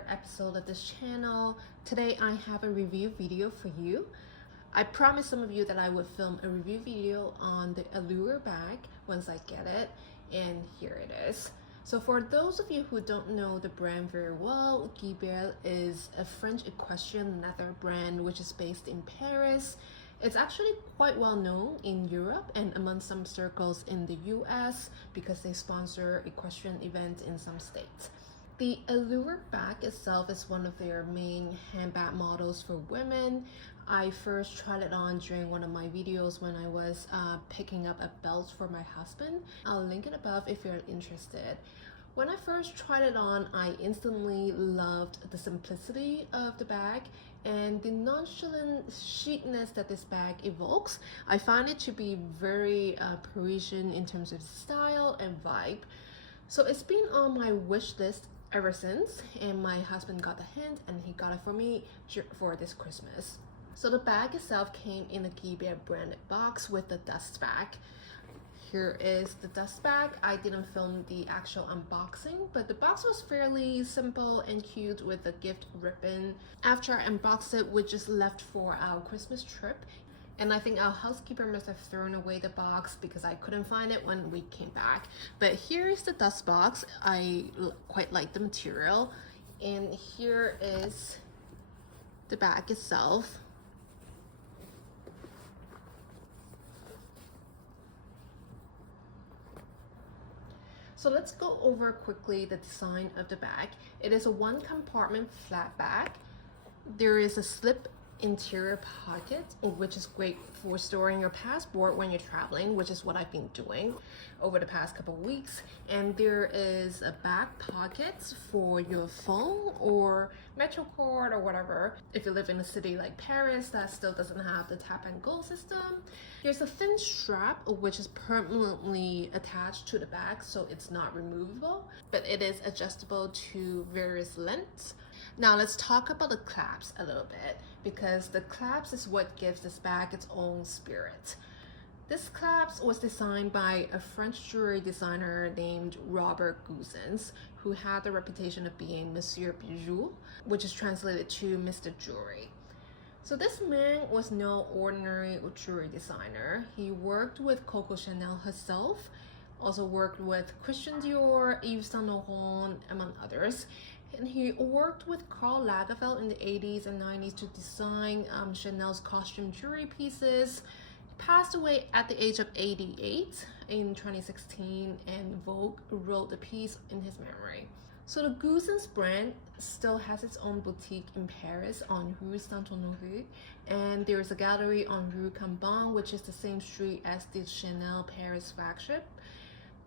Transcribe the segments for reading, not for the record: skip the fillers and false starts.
another episode of this channel. Today I have a review video for you. I promised some of you that I would film a review video on the Allure bag once I get it, and here it is. So for those of you who don't know the brand very well, Guibert is a French equestrian leather brand which is based in Paris. It's actually quite well known in Europe and among some circles in the US because they sponsor equestrian events in some states. The Allure bag itself is one of their main handbag models for women. I first tried it on during one of my videos when I was picking up a belt for my husband. I'll link it above if you're interested. When I first tried it on, I instantly loved the simplicity of the bag and the nonchalant chicness that this bag evokes. I find it to be very Parisian in terms of style and vibe. So it's been on my wish list ever since, and my husband got the hint and he got it for me for this Christmas. So the bag itself came in a Guibert branded box with the dust bag. Here is the dust bag. I didn't film the actual unboxing, but the box was fairly simple and cute with a gift ribbon. After I unboxed it, we just left for our Christmas trip. And I think our housekeeper must have thrown away the box because I couldn't find it when we came back. But here is the dust box. I quite like the material. And here is the bag itself. So let's go over quickly the design of the bag. It is a one compartment flat bag. There is a slip interior pocket, which is great for storing your passport when you're traveling, which is what I've been doing over the past couple of weeks. And there is a back pocket for your phone or metro card or whatever. If you live in a city like Paris that still doesn't have the tap and go system. There's a thin strap which is permanently attached to the bag, so it's not removable, but it is adjustable to various lengths. Now let's talk about the clasps a little bit, because the clasp is what gives this bag its own spirit. This clasp was designed by a French jewelry designer named Robert Guzens, who had the reputation of being Monsieur Bijou, which is translated to Mr. Jewelry. So this man was no ordinary jewelry designer. He worked with Coco Chanel herself, also worked with Christian Dior, Yves Saint Laurent, among others. And he worked with Karl Lagerfeld in the 80s and 90s to design Chanel's costume jewelry pieces. He passed away at the age of 88 in 2016, and Vogue wrote the piece in his memory. So the Guzens brand still has its own boutique in Paris on Rue Saint-Honoré, and there's a gallery on Rue Cambon, which is the same street as the Chanel Paris flagship.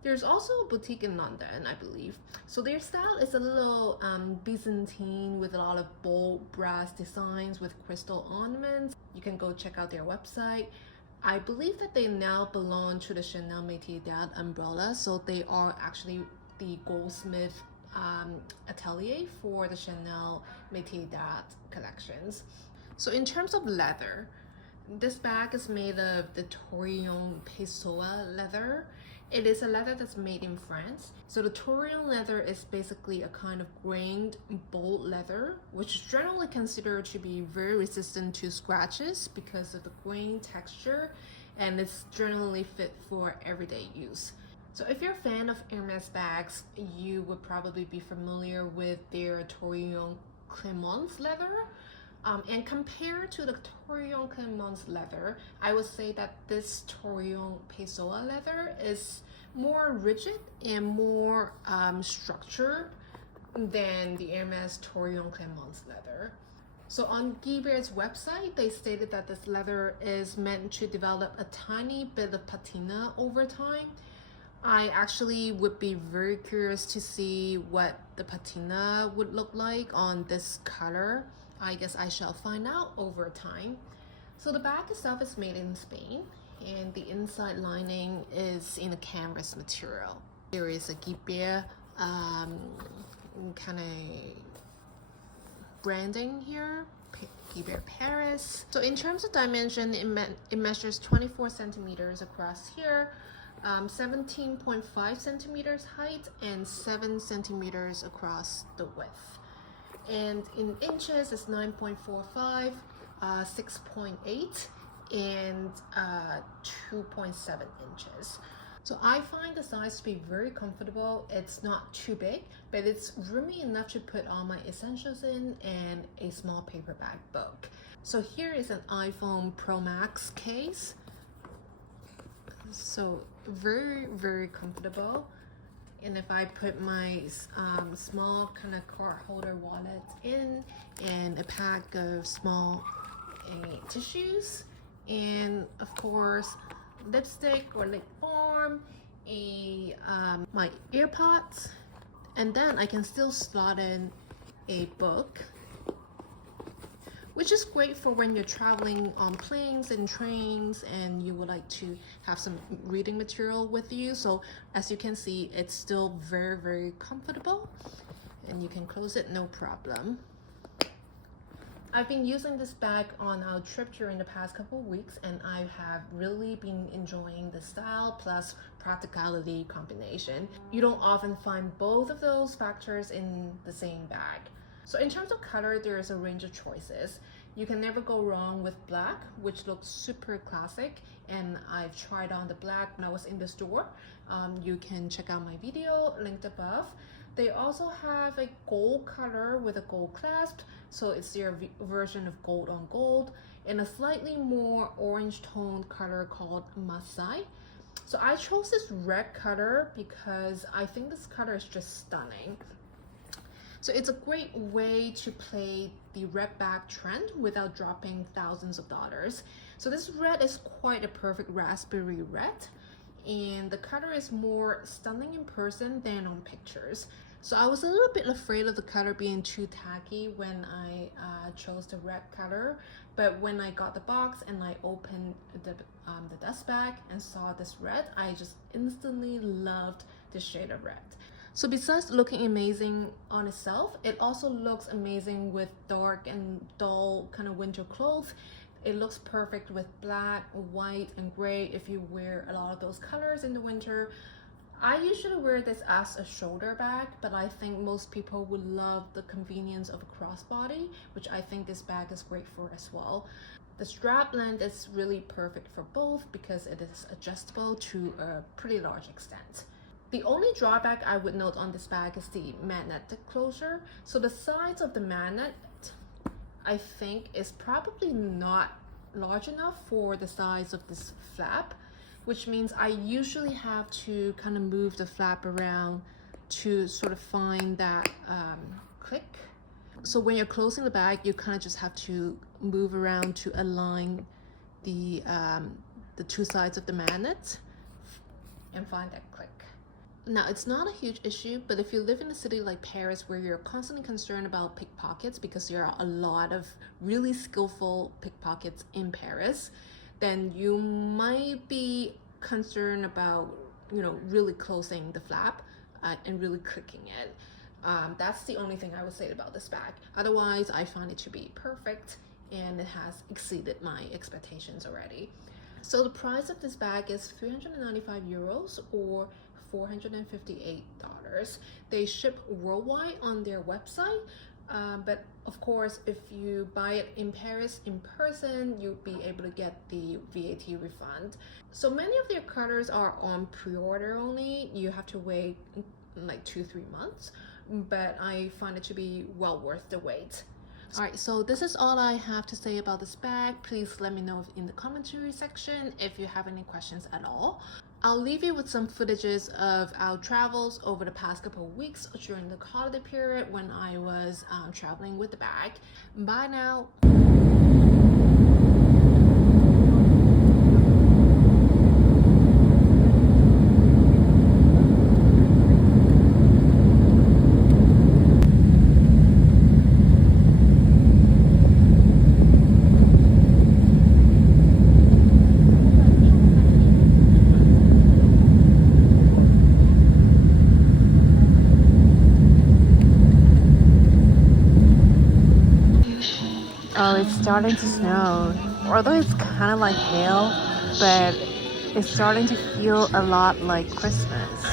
There's also a boutique in London, I believe. So their style is a little Byzantine with a lot of bold brass designs with crystal ornaments. You can go check out their website. I believe that they now belong to the Chanel Métier d'Art umbrella, so they are actually the goldsmith atelier for the Chanel Métier d'Art collections. So in terms of leather, this bag is made of the Torillon Pessoa leather. It is a leather that's made in France. So the Torillon leather is basically a kind of grained, bold leather, which is generally considered to be very resistant to scratches because of the grain texture, and it's generally fit for everyday use. So if you're a fan of Hermes bags, you would probably be familiar with their Torillon Clemence leather. And compared to the Torillon Clemence leather, I would say that this Torillon Pessoa leather is more rigid and more structured than the Hermes Torillon Clemence leather. So on Guibert's website, they stated that this leather is meant to develop a tiny bit of patina over time. I actually would be very curious to see what the patina would look like on this color. I guess I shall find out over time. So the bag itself is made in Spain, and the inside lining is in a canvas material. There is a Guibert kind of branding here, Guibert Paris. So in terms of dimension, it measures 24 centimeters across here, 17.5 centimeters height, and 7 centimeters across the width. and in inches it's 9.45, 6.8, and 2.7 inches. So I find the size to be very comfortable. It's not too big, but it's roomy enough to put all my essentials in and a small paperback book. So here is an iPhone Pro Max case. So very comfortable. And if I put my small kind of card holder wallet in, and a pack of small tissues, and of course lipstick or lip balm, my earpods, and then I can still slot in a book, which is great for when you're traveling on planes and trains and you would like to have some reading material with you. So as you can see, it's still very comfortable, and you can close it no problem. I've been using this bag on our trip during the past couple of weeks, and I have really been enjoying the style plus practicality combination. You don't often find both of those factors in the same bag. So in terms of color, there is a range of choices. You can never go wrong with black, which looks super classic, and I've tried on the black when I was in the store. You can check out my video linked above. They also have a gold color with a gold clasp, so it's their version of gold on gold, and a slightly more orange toned color called Masai. So I chose this red color because I think this color is just stunning. So it's a great way to play the red bag trend without dropping thousands of dollars. So this red is quite a perfect raspberry red, and the color is more stunning in person than on pictures. So I was a little bit afraid of the color being too tacky when I chose the red color, but when I got the box and I opened the dust bag and saw this red, I just instantly loved the shade of red. So besides looking amazing on itself, it also looks amazing with dark and dull kind of winter clothes. It looks perfect with black, white, and gray if you wear a lot of those colors in the winter. I usually wear this as a shoulder bag, but I think most people would love the convenience of a crossbody, which I think this bag is great for as well. The strap length is really perfect for both because it is adjustable to a pretty large extent. The only drawback I would note on this bag is the magnetic closure. So the size of the magnet, I think, is probably not large enough for the size of this flap, which means I usually have to kind of move the flap around to sort of find that click. So when you're closing the bag, you kind of just have to move around to align the two sides of the magnet and find that click. Now, it's not a huge issue, but if you live in a city like Paris where you're constantly concerned about pickpockets, because there are a lot of really skillful pickpockets in Paris, then you might be concerned about, really closing the flap and really clicking it. That's the only thing I would say about this bag. Otherwise, I find it to be perfect, and it has exceeded my expectations already. So the price of this bag is 395 euros or $458. They ship worldwide on their website, but of course, if you buy it in Paris in person, you'll be able to get the VAT refund. So many of their colors are on pre-order only. You have to wait like 2-3 months, but I find it to be well worth the wait. Alright, so this is all I have to say about this bag. Please let me know in the commentary section if you have any questions at all. I'll leave you with some footages of our travels over the past couple of weeks during the holiday period when I was traveling with the bag. Bye now. Oh, it's starting to snow. Although it's kind of like hail, but it's starting to feel a lot like Christmas.